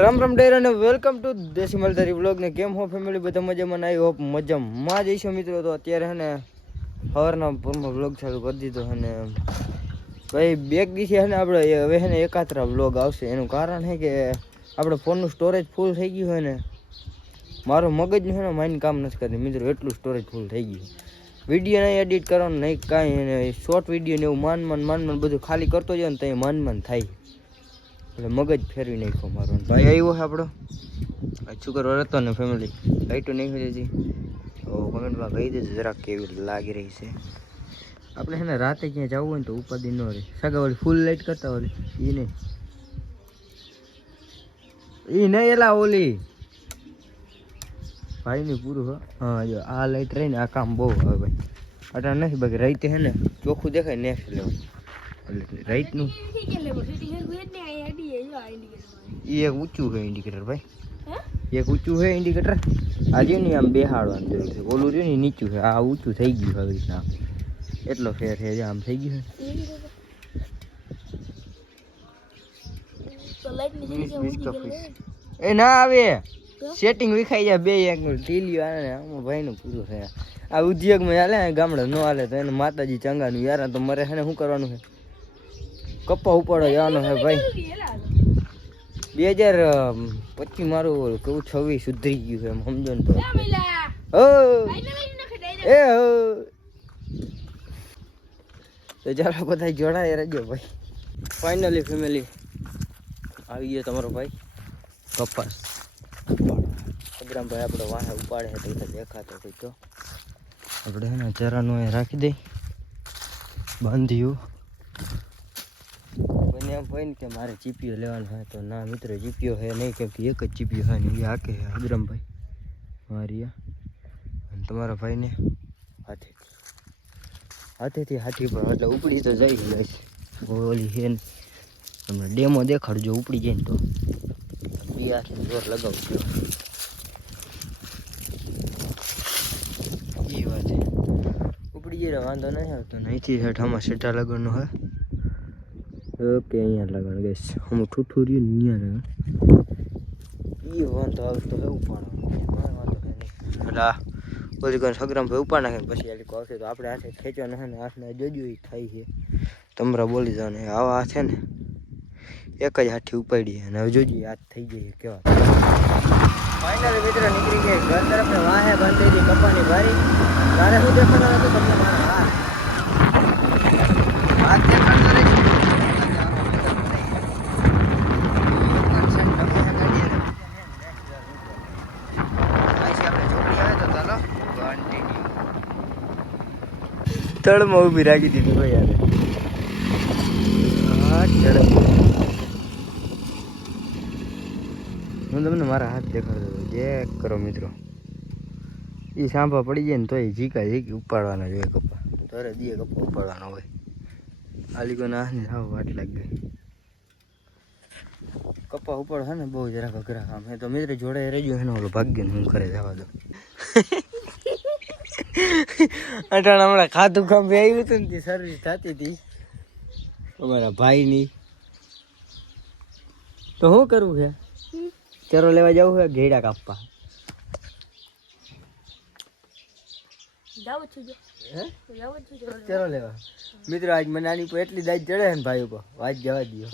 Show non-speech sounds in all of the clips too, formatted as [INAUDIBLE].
રામ રામ ડેર અને welcome to દેશી મલધારી vlog ને કેમ હો ફેમિલી બધા મજામાં આવી હોપ મજામાં જઈશું મિત્રો. તો અત્યારે હે ને સવારના પૂરમાં વ્લોગ ચાલુ કરી દીધો અને ભાઈ બેગ દીથી હે ને આપણે હવે હે ને એકાત્રા વ્લોગ આવશે. એનું કારણ છે કે આપણે ફોનનું સ્ટોરેજ ફૂલ થઈ ગયું હોય ને. મારું મગજ હે ને માઇન્ડ કામ નથી કરતી મિત્રો. એટલું સ્ટોરેજ ફૂલ થઈ ગયું વીડિયો નહીં એડિટ કરવાનું, નહીં કાંઈ એને શોર્ટ વીડિયો ને એવું માન માન માન માન બધું ખાલી કરતો જાય ને તો એ માન માન થાય. એટલે મગજ ફેરવી નાખ્યો મારો ભાઈ આવ્યો છે આપણો આ છોકરો રહેતો ને ફેમિલી લાઈટો નહીં હોય હજી તો કમેન્ટમાં કહી દેજો જરાક કેવી લાગી રહી છે આપણે છે ને રાતે ક્યાં જવું હોય ને તો ઉપાધિ ન રહે સગાવાળી ફૂલ લાઈટ કરતા ઓલી એ નહીં એ નહીં એલા ઓલી ભાઈની પૂરું હો હા જો આ લાઈટ રહીને આ કામ બહુ હવે ભાઈ અટા નથી બાકી રાઈતે હે ને ચોખ્ખું દેખાય નેક્સ્ટ લેવલ એટલે રાઈટનું એ એક ઊંચું છે ઇન્ડિકેટર ભાઈ એક ઊંચું છે ઇન્ડિકેટર આ રહ્યું ને આમ બેહાડવાનું જરૂર છે. ઓલું રહ્યું ને ઈ નીચું છે. આ ઊંચું થઈ ગયું હવે રીતના. એટલો ફેર છે જે આમ થઈ ગયું છે. વીસ વીસ કપીસ એ ના આવે. સેટિંગ વિખાઈ જાય બે એક ટીલીઓ આવે ને આમાં ભાઈનું પૂરું છે આ ઉદ્યોગમાં હાલે ને ગામડે ન હાલે તો એને માતાજી ચંગાનું યાર આ તો મારે છે ને શું કરવાનું છે? કપ્પા ઉપાડો જવાનો છે ભાઈ. બે હજાર પચીસ મારું કેવું છવ્વીસ સુધરી ગયું એમ સમજો ને તો. એ તો ચાલો બધા જોડાય રહેજો ભાઈ. ફાઇનલી ફેમિલી આવી ગયો તમારો ભાઈ. કપાસ. અગ્રામભાઈ આપણે વાહે ઉપાડે તો તો દેખાતો કોઈ તો. આપણે એના ને એ રાખી દઈ બાંધ્યું. એમ ને કે મારે ચીપીઓ લેવાનો હોય તો ના મિત્રો ચીપીઓ હે નહીં, કેમ કે એક જ ચીપીઓ હોય ને એ આકે હે અગ્રમભાઈ મારી. અને તમારા ભાઈને હાથે. હાથેથી હાથી પણ એટલે ઉપડી તો જઈ જાય ઓલી હે ને તમને ડેમો દેખાડજો, ઉપડી જાય ને તો. બિયાથી જોર લગાવજો. એ વાત છે. ઉપડી જાય વાંધો નહીં આવતો અહીંથી હેઠ આમાં સેટા લગણનો હોય ઓકે અહીંયા લગણ ગઈશ હું ઠૂઠું રહ્યું ને. અહીંયા એ વાંધો આવતો હે ઉપાડો. આ બધી કોઈ સગ્રામ ભાઈ ઉપાડ નાખે ને પછી આ લોકો આવશે તો આપણે હાથે ખેંચવાના છે ને હાથને જોજો એ થાય છે. તમરા બોલી જાવ ને આવા હાથ ને એક જ હાથી ઉપાડી અને હવે જોજો હાથ થઈ જાય કેવા. ફાઇનલ મિત્રો નીકળી ગયા. ઘર તરફ ને બંધ બાંધી ગઈ. કપાની ભારી તારે શું દેખાતા હતું? તમને મારા દેખાડતો રહી તળમાં ઊભી રાખી દીધી ભાઈ યાર. હા તમને મારા હાથ દેખાડતો હતો. જે કરો મિત્રો. એ સાંભા પડી જાય ને તો એ જીકા જીકી ઉપાડવાના જોઈએ કપા. તારે દીએ કપા ઉપાડવાનો હોય. આલી કોઈ ને સાવ વાટ લાગી ગઈ. કપા ઉપાડ ને, બહુ જરાક અઘરા કામ હે. તો મિત્ર જોડે રહેજો એનો ઓલો ભાગ્ય હું કરે જવા દો અટાણ હમણાં ખાધું કામ આવ્યું હતું ને તે સર્વિસ થતી હતી. અમારા ભાઈની. તો શું કરવું છે? ચરો લેવા જવું છે ઘેડા કાપવા? ચરો લેવા? મિત્રો આજ મને આની ઉપર એટલી દાજ ચડે છે ને ભાઈ ઉપર. વાત જવા દો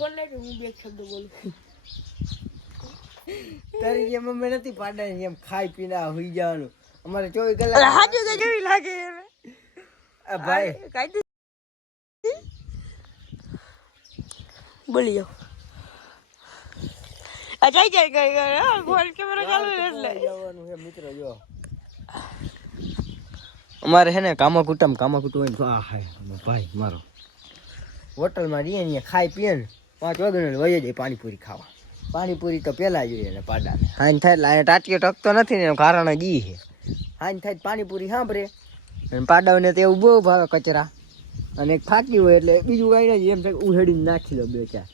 તારી જેમ અમે નથી પાડે એમ ખાઈ પીના હોઈ જવાનું. અમારે ચોવીસ કલાક કેવી લાગે ભાઈ. બોલી આ જાય જાય કઈ કઈ. ગોલ કેમેરા ચાલુ એટલે જવાનું છે મિત્રો જો. અમારે છે ને હોય ને તો આ હાય ભાઈ મારો. હોટલમાં રહીએ ને ખાઈ પીએ ને પાંચ વાગે વહી જાય પાણીપુરી ખાવા. પાણીપુરી તો પેલા જોઈએ ને પાડાને. હાઈન થાય એટલે ટાટીઓ ટકતો નથી ને એનું કારણ જ ઈ છે. હાઈન થાય પાણીપુરી સાંભળે. અને પાડાઓને તો એવું બહુ ભાવે કચરા. અને એક ફાટી હોય એટલે બીજું કાંઈ નથી એમ થાય ઉહેડીને નાખી લો બે ચાર.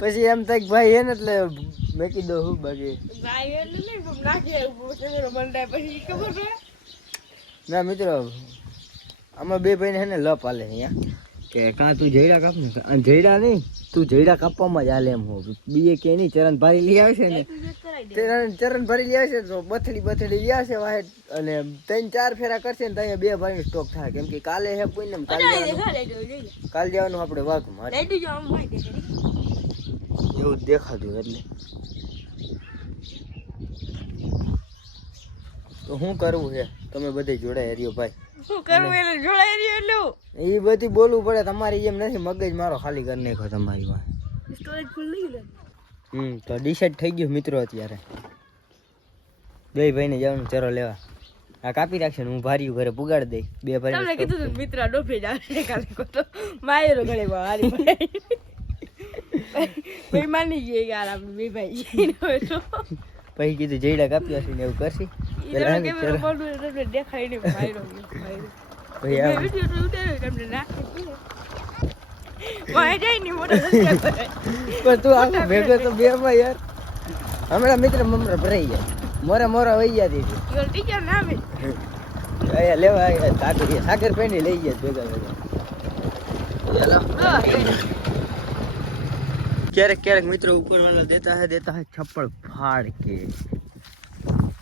પછી એમ થાય કે ભાઈ એને એટલે મેકી દો હું બાકી. ના મિત્રો આમાં બે ભાઈને હે ને લપ હાલે અહીંયા. કે કાં તું જયડા કાપ ને? અને જયડા નહીં તું જયડા કાપવામાં જ આલે એમ હો. બીએ કે નહીં ચરણ ભારી લઈ આવશે ને? ચરણ ચરણ ભરી લઈ આવશે તો બથડી બથડી લઈ આવશે વાહે અને ત્રણ ચાર ફેરા કરશે ને ત્યાં બે ભાઈનો સ્ટોક થાય. કેમ કે કાલે હે પૂનમ કાલે જવાનું. કાલે જવાનું આપણે વાઘમાં એવું જ દેખાતું એટલે. તો શું કરવું છે તમે બધે જોડાય હરિયો ભાઈ. શું કરવું એટલે જોડાઈ રહ્યું એટલું એ બધી બોલવું પડે. તમારી જેમ નથી. મગજ મારો ખાલી કરી નાખો તમારી માં સ્ટોરેજ ફૂલ નહીં ગયું હમ તો ડિસાઈડ થઈ ગયું મિત્રો અત્યારે. બે ભાઈને જવાનું ચરો લેવા. આ કાપી રાખશે હું ભાર્યું ઘરે પુગાડી દઈ બે તમને ભાઈ કીધું તું મિત્ર ડોફી જ આવશે કાલે કોતો માયેરો ઘરે હારી [LAUGHS] ભાઈ માની ગઈ યાર આપણે બે ભાઈ. [LAUGHS] પછી કીધું જઈડા કાપી હશે ને એવું કરશી. મોરા મોરા વહી ગયા દીધી. લેવા આવ્યા સાકર સાકર લઈ ગયા ભેગા ભેગા. ક્યારેક ક્યારેક મિત્રો ઉપર વાળા દેતા હે દેતા હે છપ્પડ ફાડ કે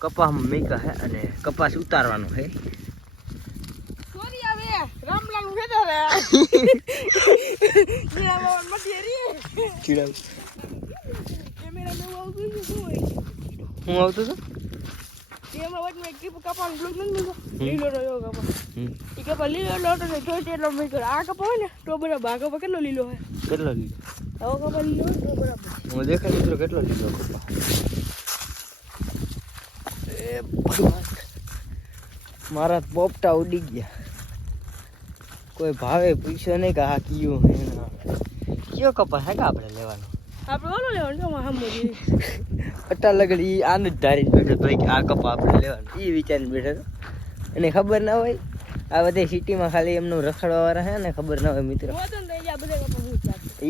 કપામાં મેકા હે અને કપાસ ઉતારવાનો હે. સોરી આવે રામલાલ ઉઠે રે મીરા બાબા મટી રી. ચીડાવ કેમેરા મે આવું ગયું શું હોય? હું આવતો હતો કેટલો લીલો કેટલો લીલો? આવો કપા લીલો તો બરાબર હું દેખાય મિત્રો કેટલો લીલો કપા એ ભગવાન મારા પોપટા ઉડી ગયા. કોઈ ભાવે પૂછ્યો નહીં કે આ કયો હે કયો કપા હે કે આપણે લેવાનો? આપણે ઓલો લેવાનું છે હમ અટા લગડી ઈ આનું જ ધારીને બેઠો તો કે આ કપા આપણે લેવાનો. એ વિચારીને બેઠો એને ખબર ના હોય આ બધી સિટીમાં ખાલી એમનું રખડવા વાળા હે ને ખબર ના હોય મિત્રો.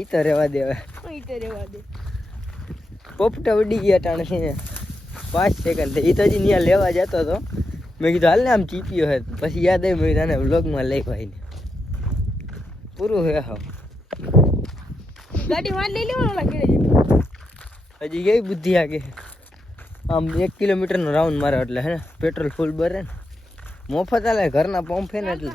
એ તો રહેવા દેવા ઈ તો રેવા દે પોપટા ઉડી ગયા ટાણે પાંચ સેકન્ડ એ તો હજી ત્યાં લેવા જતો હતો. મેં કીધું હાલ ને આમ ચીપ્યો હે. પછી યાદ આવી મેં તને વ્લોગમાં લઈ ભાઈને પૂરું હે હા ગાડી વાળ લઈ લેવાનો હજી કેવી બુદ્ધિ આગે આમ એક કિલોમીટરનો રાઉન્ડ મારે એટલે હે ને પેટ્રોલ ફૂલ ભરે ને. મફત આલે ઘરના પંપ હે ને એટલે.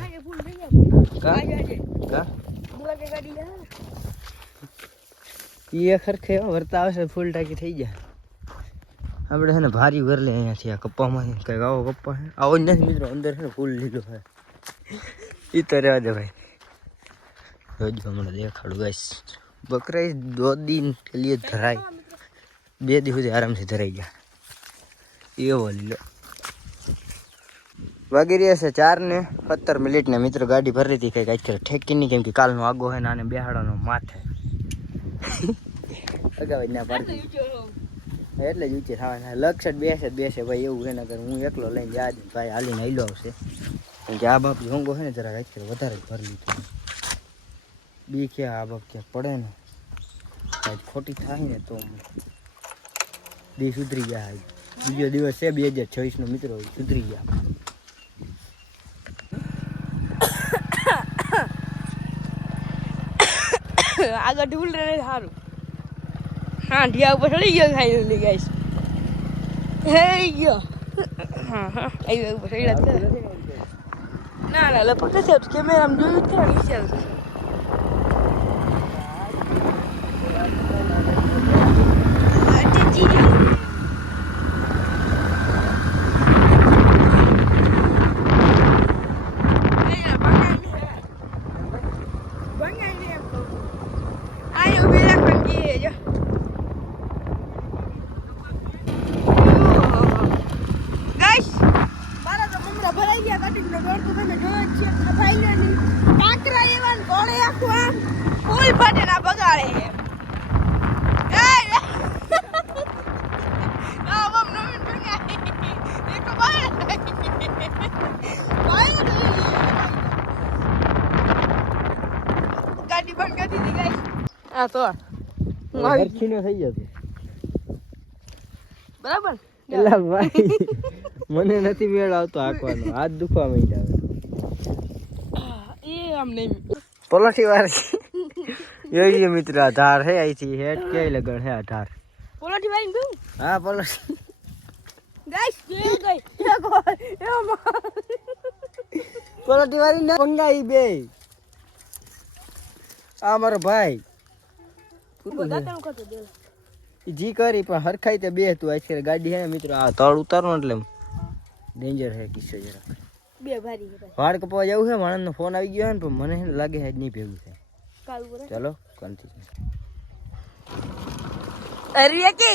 એ ખરખે વર્તા આવશે ફૂલ ટાંકી થઈ જાય. આપણે છે ને ભારી લે અહીંયાથી આ કપ્પામાંથી કંઈક આવો કપ્પા છે. આવો જ નથી મિત્રો, અંદર છે ને ફૂલ લીધો છે. એ તો રહેવા દે ભાઈ. જોજો હમણાં દેખાડું ગાઈસ બકરા દો દિન કે લીએ ધરાય. બે દિવસ આરામથી ધરાઈ ગયા. એવો લીલો. વાગી રહ્યા છે ચાર ને સત્તર મિનિટ ને મિત્રો ગાડી ભરી હતી કંઈક આજકાલ ઠેકી નહીં કેમ કે કાલનો આગો હોય ને આને બેહાડવાનો માથે. [LAUGHS] અગાઉ ના પાડતી એટલે જ ઊંચી થવાના. લક્ષ જ બેસે બેસે ભાઈ, એવું એના કરે હું એકલો લઈને યાદ ભાઈ હાલીને આયલો આવશે. કારણ કે આ બાપ જોંગો છે ને જરા રાખી વધારે જ ભરી લીધું. બી કે આ બાપ ક્યાંક પડે ને કાંઈ ખોટી થાય ને તો દી સુધરી ગયા બીજો દિવસ છે, બે હજાર છવ્વીસનો મિત્રો સુધરી ગયા. [COUGHS] આગળ ઢૂલ રહે સારું હા ઢિયા ઉપર ચડી ગયો ખાઈ લઈ ગાઈસ હે ગયો. હા હા. આવી ઉપર ચડ્યા ના ના લપક છે કેમેરામાં જોયું ખરા નીચે આવતું. ગયા કટિંગનો તમે જોયો જ છે. આ કાકરા એવા ને આખું આમ ફૂલ બગાડે. ગાડી બંધ કરી દીધી guys. આ તો હું આવી થઈ જતો બરાબર? ભાઈ. મને નથી મેળ આવતો આંકવાનો હાથ દુખવા માંડ્યા એ આમ નહીં. પલોઠી વાર જોઈએ મિત્ર આધાર હે અહીંથી હેઠ કે લગણ હે આધાર. ધાર પોલાટી વાળી ગયું? હા પલોઠી ગાઈસ કે ગઈ એક વાર વાળી ના પંગાઈ બે. આ મારો ભાઈ. જી કરી પણ હરખાઈ તે બે તું. અત્યારે ગાડી હે મિત્રો આ તળ ઉતારો એટલે ડેન્જર હે કિસ્સો જરા બે ભારી છે વાળ કપાવા જવું છે? માણસનો ફોન આવી ગયો હે ને પણ મને લાગે છે નહીં ભેગું થાય. ચાલો કન્ટિન્યુ અરે કે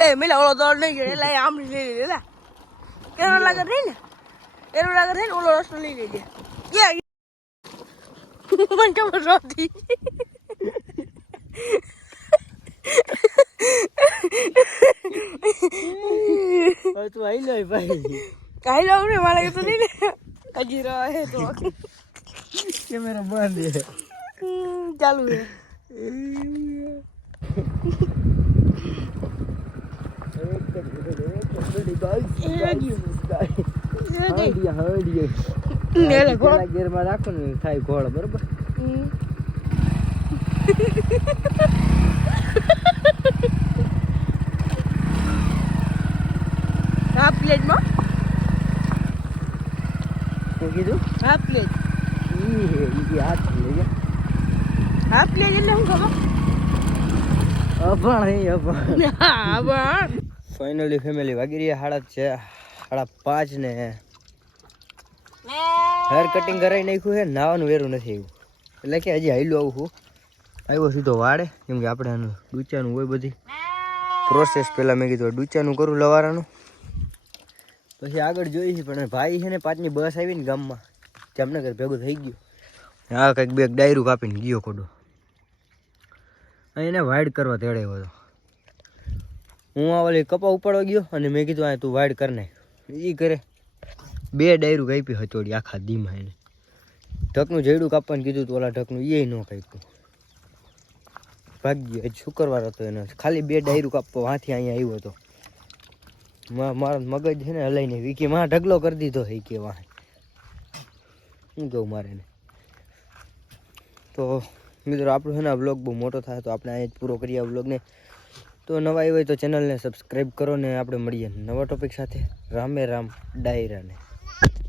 એ મેલા ઓલો દોડ નહીં ગયો એટલે આમ લઈ લે લે કેનો લાગે રહી ને? એનો લાગે રહી ને ઓલો રસ્તો લઈ લેજે મને કેમ રોતી હવે તું આવી લે ભાઈ કાઈ લઉં ને મારા તો નહીં ને હજી રહે તો કેમેરા બંધ ચાલુ છે ગેરમાં રાખો ને થાય ઘોડો બરોબર હાફ પ્લેટમાં શું કીધું હાફ પ્લેટ હાફ એટલે ખબર? અભણ હે અભણ. ફાઇનલી ફેમિલી વાગી રહ્યા સાડા છે સાડા પાંચ ને. હેર કટિંગ કરાવી નાખ્યું છે નાવાનું વેરું નથી આવ્યું. એટલે કે હજી હાઈલું આવું છું. આવ્યો સીધો વાડે કેમ કે આપણે આનું ડૂચાનું હોય બધી. પ્રોસેસ પહેલાં મેં કીધું ડૂચાનું કરું લવારાનું. પછી આગળ જોઈ છે પણ ભાઈ છે ને પાંચની બસ આવી ને ગામમાં. જામનગર ભેગું થઈ ગયું. હા કંઈક બે ડાયરું કાપીને ગયો કોડો એને વાઇડ કરવા તેડાયો હતો. હું આ ઓલી કપા ઉપાડવા ગયો અને મેં કીધું આ તું વાઇડ કર નાખ એ કરે. બે ડાયરું કાપી હચોડી આખા દીમાં એને ઢકનું જયડું કાપવાનું કીધું તું ઓલા ઢકનું એ ન કાપ્યું. ભાગ્ય શુક્રવાર હતો એનો. ખાલી બે ડાયરું કાપવા વાંથી અહીંયા આવ્યો હતો. મારો મગજ છે ને હલાઈને વિકી. માં ઢગલો કરી દીધો હે કે વાહ. શું કહું મારે એને? તો મિત્રો, આપણો છે ને બ્લોગ બહુ મોટો થાય તો આપણે અહીંયા જ પૂરો કરીએ આ બ્લોગને તો નવા આવ્યા હોય તો ચેનલને સબસ્ક્રાઈબ કરો ને આપણે મળીએ નવા ટોપિક સાથે. રામે રામ ડાયરાને.